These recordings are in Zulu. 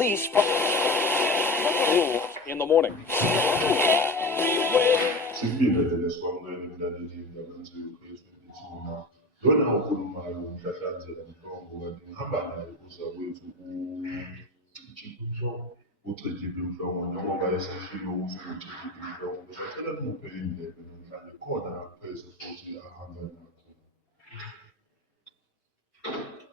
release from in the morning. Sibingelele nesikwamukele emlaleli endabeni ze-UK22 na lona okhulumayo uMhlahlanzela Mhlongo kanti ngihamba naye uzakwethu uCijimphi Mhlongo. UCijimphi Mhlongo njengoba eseshilo ukuthi uCijimphi Mhlongo besacela nimuphe indlebe namhlanje khona akuphethe futhi ahamba nakho.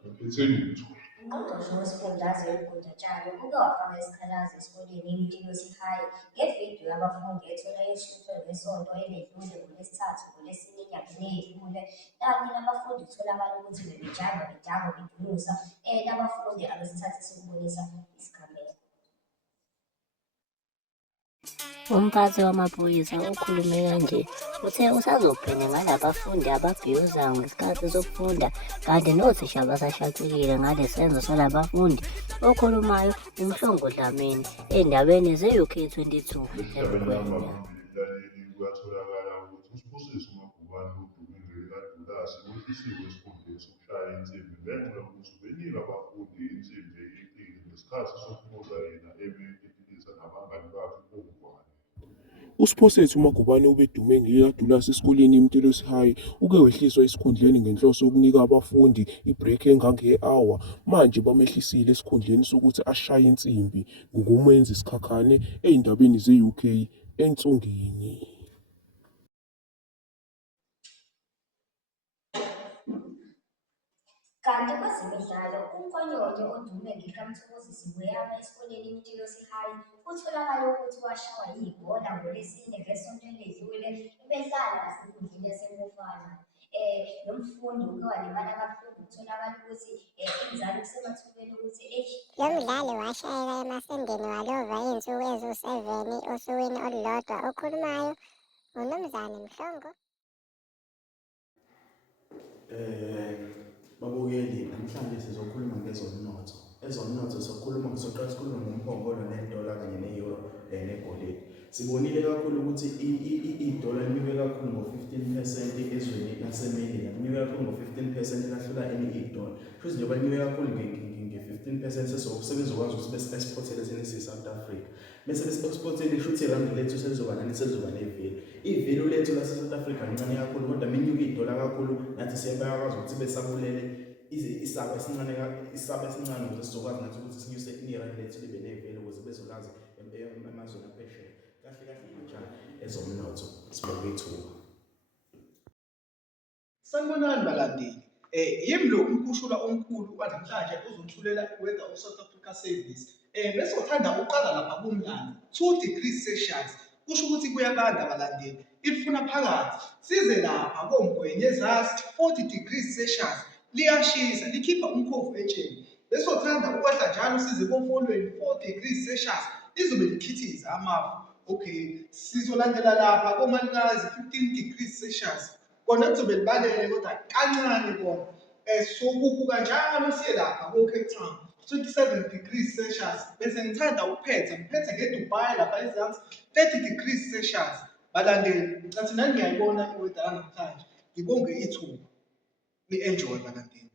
Ngiphatheni ithuba. Ungqongqoshe wesifundazwe uGudlatshani uke wafaka isikhalazo esikoleni iMtibisi High ngevidiyo yabafundi ethola eshuthwe ngesonto eledlule ngoLwesithathu ngoLwesine enyangeni eyedlule, kanti nabafundi kutholakala ukuthi bebejava bedabu bedumusa labafundi abesikhathi sokubonisa isigameko. Umphathi wamaphoyisa ukhulume kanje, uthe usazobhena ngalabafundi ababhiyozayo ngesikhathi sokufunda kanti nothisha basashaqekile ngale senzo salabafundi. Okhulumayo uMhlongo Dlamini endabeni ze-UK22 Lesishaqelanga mlaleli kuyatholakala ukuthi uSibusiso Magubane odume ngelikadulasi wehlisiwe esikhundleni sokushaya insimbi ngenxa yokuthi ubenika abafundi insimbi eyeqile ngesikhathi sokuphuza yena ebe etitiza nabangani bakhe bongwane. USiphosethu Magubane obedume ngelikadulasi esikoleni iMtibisi High uke wehliswa esikhundleni ngenhloso yokunika abafundi ibhreki engange-hour. Manje bamehlisile esikhundleni sokuthi ashaye insimbi ngokumenza isikhakhane ey'ndabeni ze-UK ensungeni. Kanti kwezemidlalo, uMkonyoli odume ngekamthokozisi Mbuyama esikoleni iMtibisi High kutholakala ukuthi washawa yibhola ngoLwesine ngesonto eledlule bedlala nasenkundleni yaseMofana. Lo mfundi uke walimala kabuhlungu kutholakala ukuthi inzalo kusemathubeni ukuthi lo mdlali washayeka emasendeni walova iy'nsuku eziwu-7 osukwini olulodwa. Okhulumayo uMnumzane Mhlongo. Babukeli, namhlanje sizokhuluma ngezomnotho. Ezomnotho sizoqala sikhuluma ngomphongolo nedola kanye ne-euro negolide. Sibonile kakhulu ukuthi idola linyuke kakhulu ngo-15% ezweni laseMelika, linyuke kakhulu ngo-15% lahlula idola. Futhi njengoba linyuke kakhulu nge-15% sesizokwazi ukuthi besi-exportele thina siyi-South Africa. Bese besi-exportele shuthi irandi lethu selizoba nani, selizoba nevelu. Ivelu lethu lase-South Africa lincane kakhulu kodwa menyuke idola kakhulu nathi siyabakwazi ukuthi besabulele isaba esincane ukuze sizokwazi nathi ukuthi sinyuse irandi lethu libe nevelu ukuze bezolazi emazweni aphesheya. Kahle kahle kanjani ezomnotho sibeke ithuba. Sanibonani balandeli. Yimi lo umkhushula omkhulu wanamhlanje uzothulela wenza uSouth Africa Service. Bese uthanda uqala lapha kumlando 2 degrees Celsius. Kusho ukuthi kuyabanda abalandeli. Ifuna phakathi size lapha koMgwenya ezasi 40 degrees Celsius. Liyashisa likhipha umkhofu etsheni. Bese uthanda ukwehla njalo size koMfolweni 4 degrees Celsius. Lizobe likhithiza amafu. Okay, sizolandela lapha koMalikazi 15 degrees Celsius. Kona kuzobe libalele kodwa kancane kona. Sokubuka njalo siye lapha ko-Cape Town 27 degrees Celsius. Bese ngithanda ngiphethe ngeDubai lapha ezansi 30 degrees Celsius. Balandeli, ngicathi nani ngiyayibona iweather namhlanje. Ngibonge ithuba. Ni-enjoy balandeli.